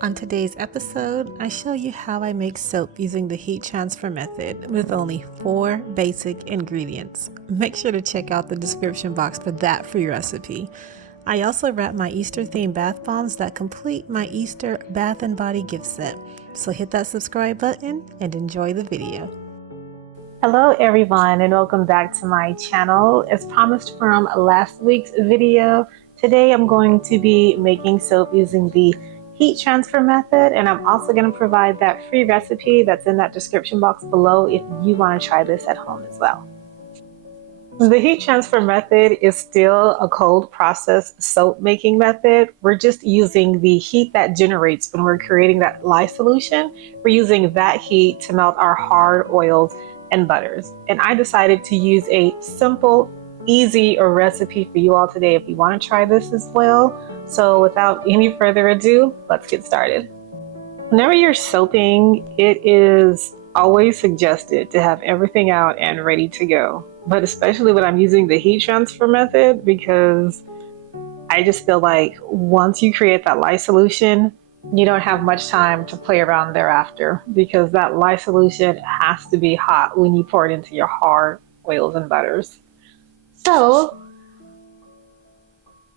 On today's episode, I show you how I make soap using the heat transfer method with only 4 basic ingredients. Make sure to check out the description box for that free recipe. I also wrap my Easter themed bath bombs that complete my Easter bath and body gift set. So hit that subscribe button and enjoy the video. Hello everyone and welcome back to my channel. As promised from last week's video, today I'm going to be making soap using the heat transfer method, and I'm also going to provide that free recipe that's in that description box below if you want to try this at home as well. The heat transfer method is still a cold process soap making method. We're just using the heat that generates when we're creating that lye solution. We're using that heat to melt our hard oils and butters. And I decided to use a simple, easy recipe for you all today if you want to try this as well. So without any further ado, let's get started. Whenever you're soaping, it is always suggested to have everything out and ready to go. But especially when I'm using the heat transfer method, because I just feel like once you create that lye solution, you don't have much time to play around thereafter, because that lye solution has to be hot when you pour it into your hard oils and butters. So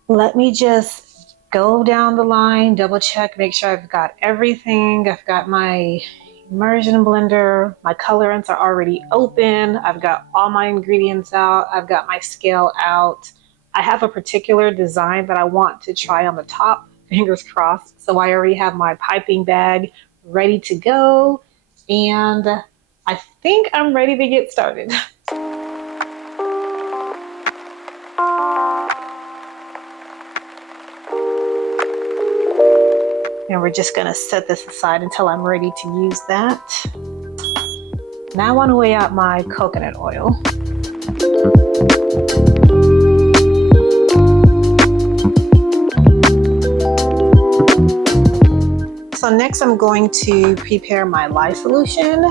let me just go down the line, double check, make sure I've got everything. I've got my immersion blender, my colorants are already open, I've got all my ingredients out, I've got my scale out. I have a particular design that I want to try on the top, fingers crossed. So I already have my piping bag ready to go, and I think I'm ready to get started. And we're just gonna set this aside until I'm ready to use that. Now I want to weigh out my coconut oil. So next I'm going to prepare my lye solution.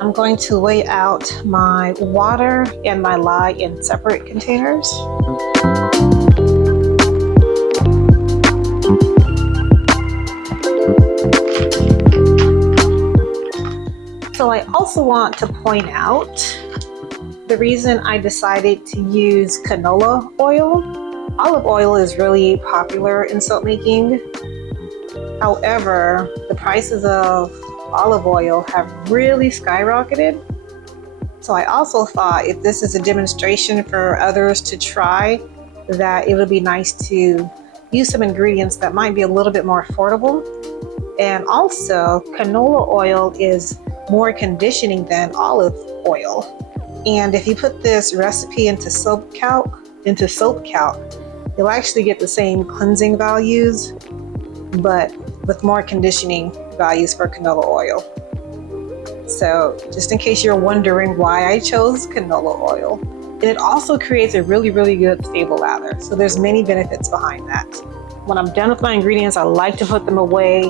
I'm going to weigh out my water and my lye in separate containers. So I also want to point out the reason I decided to use canola oil. Olive oil is really popular in soap making. However, the prices of olive oil have really skyrocketed. So I also thought if this is a demonstration for others to try, that it would be nice to use some ingredients that might be a little bit more affordable. And also, canola oil is more conditioning than olive oil. And if you put this recipe into soap calc, you'll actually get the same cleansing values, but with more conditioning values for canola oil. So just in case you're wondering why I chose canola oil. And it also creates a really, really good stable lather. So there's many benefits behind that. When I'm done with my ingredients, I like to put them away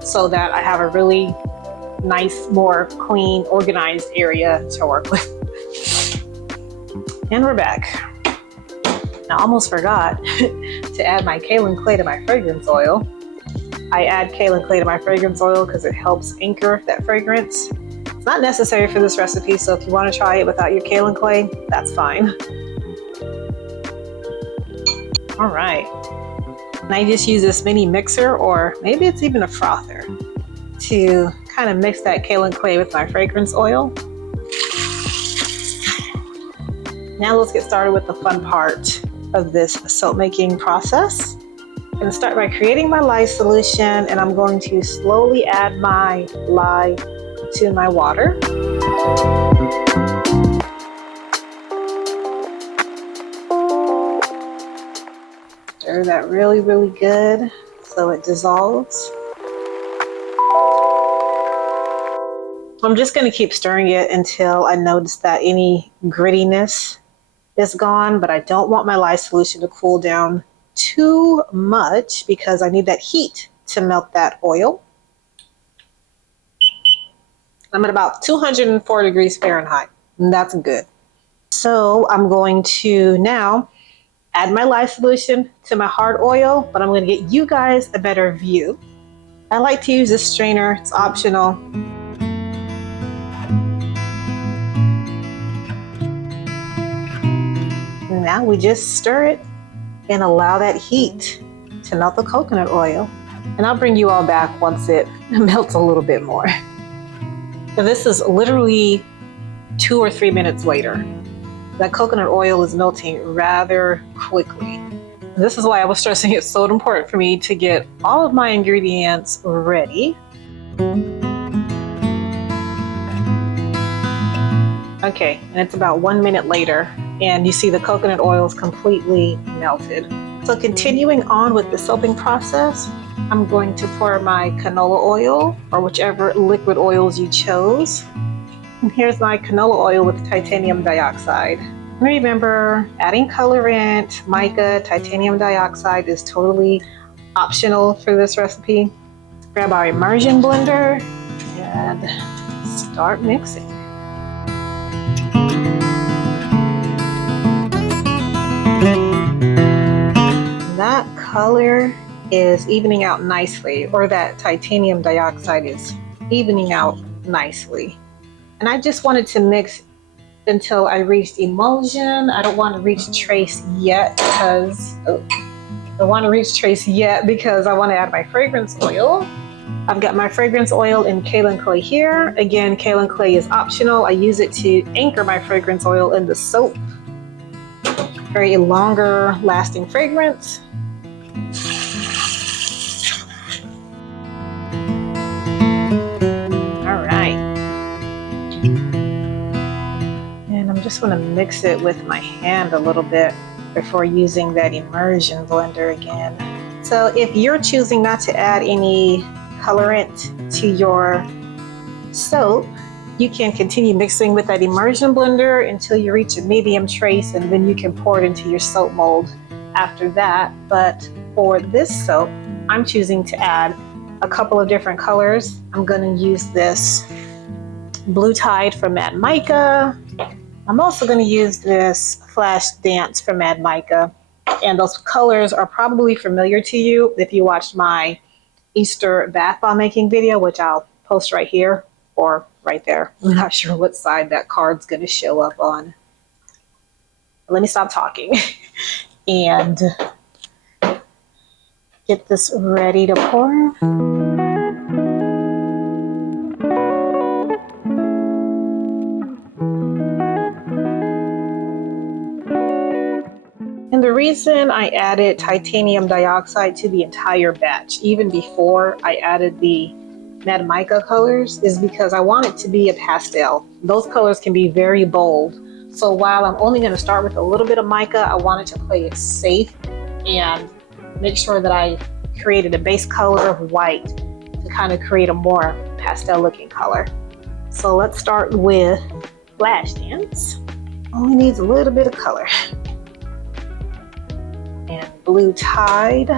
so that I have a really nice, more clean, organized area to work with. And we're back. I almost forgot to add my Kaolin Clay to my fragrance oil. I add Kaolin Clay to my fragrance oil because it helps anchor that fragrance. It's not necessary for this recipe, so if you want to try it without your Kaolin Clay, that's fine. All right. And I just use this mini mixer, or maybe it's even a frother, to kind of mix that Kaolin Clay with my fragrance oil. Now let's get started with the fun part of this soap making process. I'm going to start by creating my lye solution, and I'm going to slowly add my lye to my water. Stir that really, really good so it dissolves. I'm just going to keep stirring it until I notice that any grittiness is gone, but I don't want my lye solution to cool down too much because I need that heat to melt that oil. I'm at about 204 degrees Fahrenheit, and that's good. So I'm going to now add my lye solution to my hard oil, but I'm going to get you guys a better view I like to use a strainer, it's optional. Now we just stir it and allow that heat to melt the coconut oil. And I'll bring you all back once it melts a little bit more. So this is literally 2 or 3 minutes later. That coconut oil is melting rather quickly. This is why I was stressing it's so important for me to get all of my ingredients ready. Okay, and it's about 1 minute later, and you see the coconut oil is completely melted. So continuing on with the soaping process, I'm going to pour my canola oil, or whichever liquid oils you chose. And here's my canola oil with titanium dioxide. Remember, adding colorant, mica, titanium dioxide is totally optional for this recipe. Grab our immersion blender and start mixing. That color is evening out nicely, or that titanium dioxide is evening out nicely. And I just wanted to mix until I reached emulsion. I don't want to reach trace yet because I want to add my fragrance oil. I've got my fragrance oil in Kaolin Clay here. Again, Kaolin Clay is optional. I use it to anchor my fragrance oil in the soap. Very longer lasting fragrance. Just want to mix it with my hand a little bit before using that immersion blender again. So if you're choosing not to add any colorant to your soap, you can continue mixing with that immersion blender until you reach a medium trace, and then you can pour it into your soap mold after that. But for this soap, I'm choosing to add a couple of different colors. I'm going to use this Blue Tide from Mad Mica. I'm also going to use this Flash Dance from Mad Mica, and those colors are probably familiar to you if you watched my Easter bath bomb making video, which I'll post right here or right there. I'm not sure what side that card's going to show up on. Let me stop talking and get this ready to pour. And the reason I added titanium dioxide to the entire batch, even before I added the Mad Mica colors, is because I want it to be a pastel. Those colors can be very bold. So while I'm only going to start with a little bit of mica, I wanted to play it safe and make sure that I created a base color of white to kind of create a more pastel looking color. So let's start with Flash Dance. Only needs a little bit of color. And Blue Tide.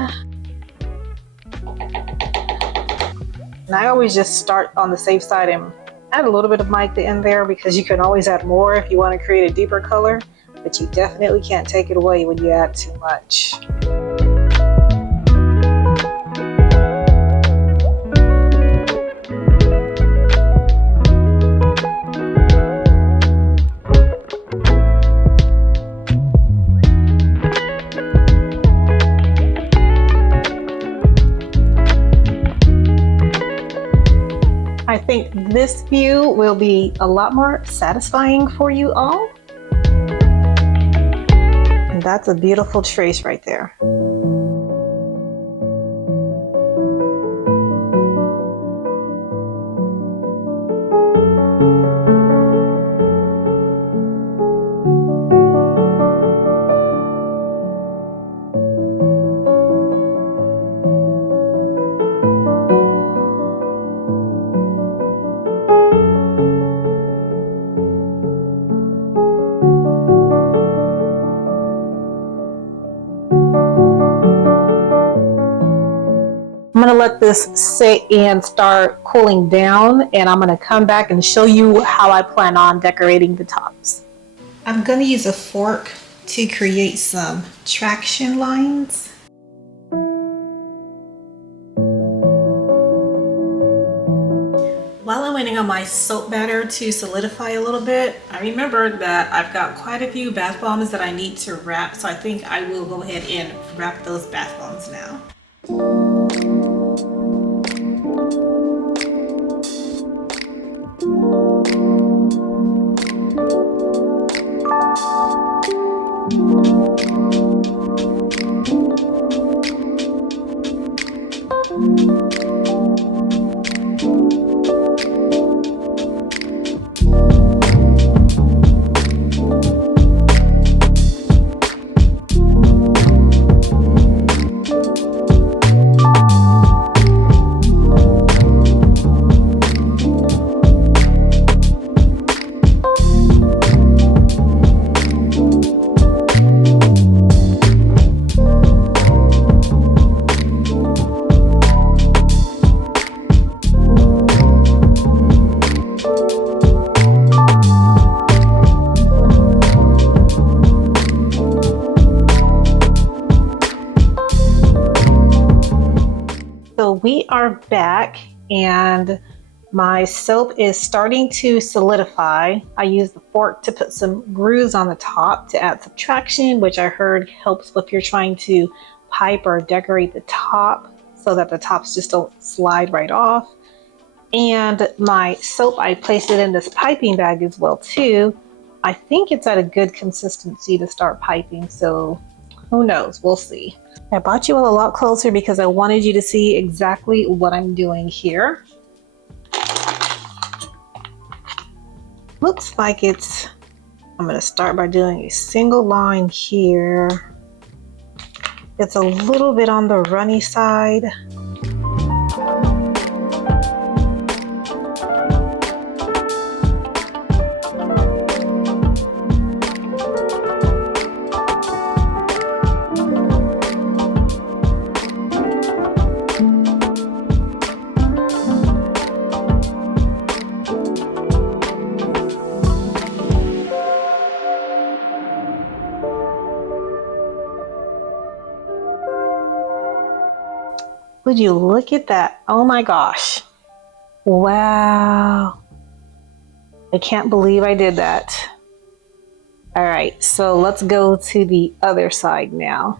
And I always just start on the safe side and add a little bit of mica in there, because you can always add more if you want to create a deeper color, but you definitely can't take it away when you add too much. I think this view will be a lot more satisfying for you all. And that's a beautiful trace right there. I'm going to let this sit and start cooling down, and I'm going to come back and show you how I plan on decorating the tops. I'm going to use a fork to create some traction lines. waiting on my soap batter to solidify a little bit. I remembered that I've got quite a few bath bombs that I need to wrap, so I think I will go ahead and wrap those bath bombs now. So we are back and my soap is starting to solidify. I used the fork to put some grooves on the top to add subtraction, which I heard helps if you're trying to pipe or decorate the top so that the tops just don't slide right off. And my soap, I placed it in this piping bag as well too. I think it's at a good consistency to start piping, so who knows, we'll see. I brought you all a lot closer because I wanted you to see exactly what I'm doing here. Looks like I'm going to start by doing a single line here. It's a little bit on the runny side. Would you look at that? Oh my gosh. Wow. I can't believe I did that. All right, so let's go to the other side now.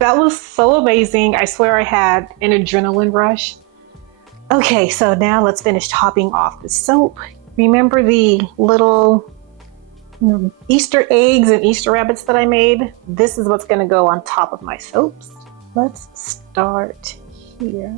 That was so amazing. I swear I had an adrenaline rush. Okay, so now let's finish topping off the soap. Remember the little Easter eggs and Easter rabbits that I made? This is what's gonna go on top of my soaps. Let's start here.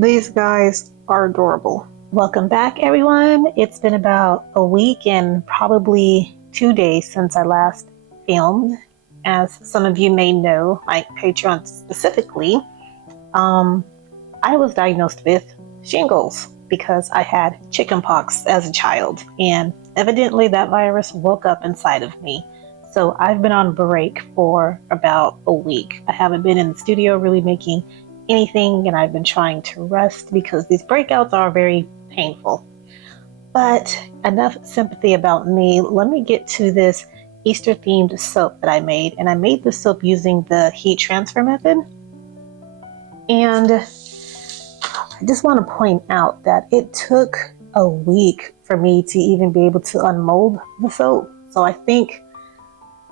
These guys are adorable. Welcome back, everyone. It's been about a week and probably 2 days since I last filmed. As some of you may know, my Patreon specifically, I was diagnosed with shingles because I had chickenpox as a child, and evidently that virus woke up inside of me. So I've been on break for about a week. I haven't been in the studio really making anything, and I've been trying to rest because these breakouts are very painful. But enough sympathy about me. Let me get to this Easter themed soap that I made, and I made the soap using the heat transfer method. And I just want to point out that it took a week for me to even be able to unmold the soap. So I think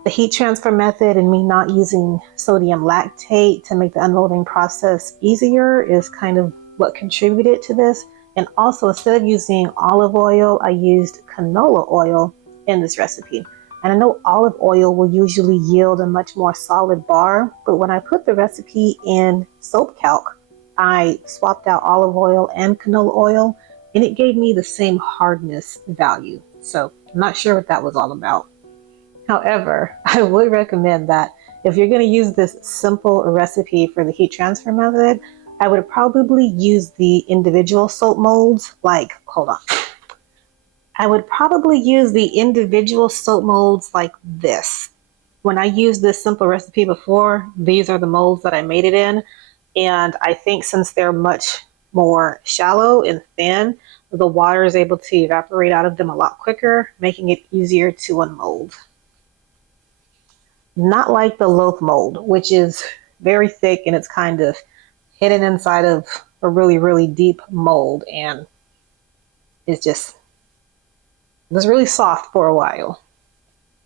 the heat transfer method and me not using sodium lactate to make the unmolding process easier is kind of what contributed to this. And also, instead of using olive oil, I used canola oil in this recipe. And I know olive oil will usually yield a much more solid bar, but when I put the recipe in Soap Calc, I swapped out olive oil and canola oil, and it gave me the same hardness value. So I'm not sure what that was all about. However, I would recommend that if you're going to use this simple recipe for the heat transfer method, I would probably use the individual soap molds. I would probably use the individual soap molds like this. When I used this simple recipe before, these are the molds that I made it in. And I think since they're much more shallow and thin, the water is able to evaporate out of them a lot quicker, making it easier to unmold. Not like the loaf mold, which is very thick and it's kind of hidden inside of a really, really deep mold, and it was really soft for a while.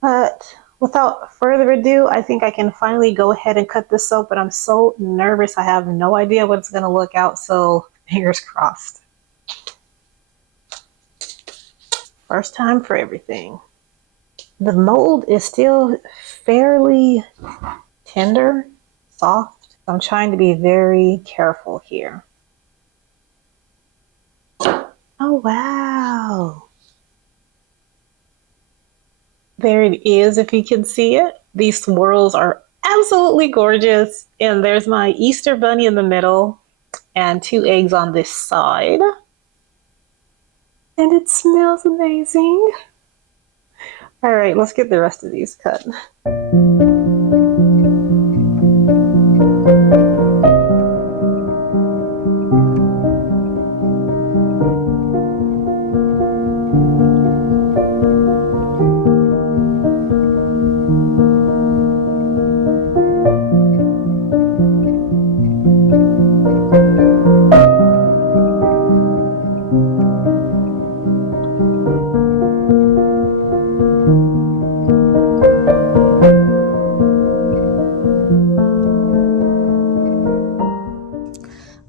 But without further ado, I think I can finally go ahead and cut this soap, but I'm so nervous. I have no idea what it's going to look out, so fingers crossed. First time for everything. The mold is still fairly tender, soft. I'm trying to be very careful here. Oh, wow. There it is, if you can see it. These swirls are absolutely gorgeous. And there's my Easter bunny in the middle and 2 eggs on this side. And it smells amazing. All right, let's get the rest of these cut.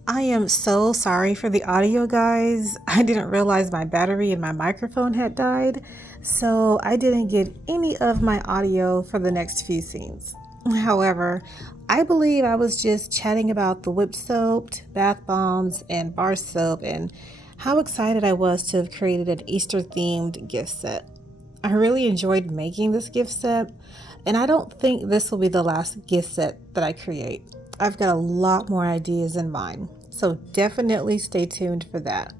I am so sorry for the audio, guys. I didn't realize my battery in my microphone had died, so I didn't get any of my audio for the next few scenes. However, I believe I was just chatting about the whipped soap, bath bombs, and bar soap, and how excited I was to have created an Easter themed gift set. I really enjoyed making this gift set, and I don't think this will be the last gift set that I create. I've got a lot more ideas in mind, so definitely stay tuned for that.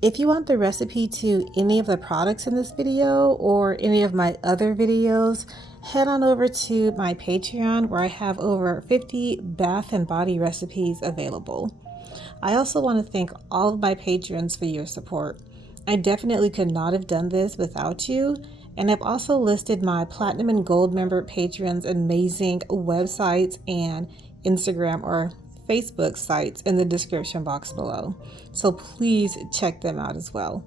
If you want the recipe to any of the products in this video or any of my other videos, head on over to my Patreon where I have over 50 bath and body recipes available. I also want to thank all of my patrons for your support. I definitely could not have done this without you, and I've also listed my Platinum and Gold member patrons' amazing websites and Instagram or Facebook sites in the description box below. So please check them out as well.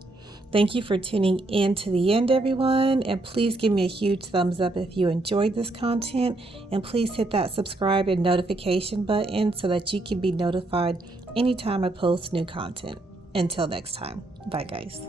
Thank you for tuning in to the end, everyone, and please give me a huge thumbs up if you enjoyed this content, and please hit that subscribe and notification button so that you can be notified anytime I post new content. Until next time, bye guys.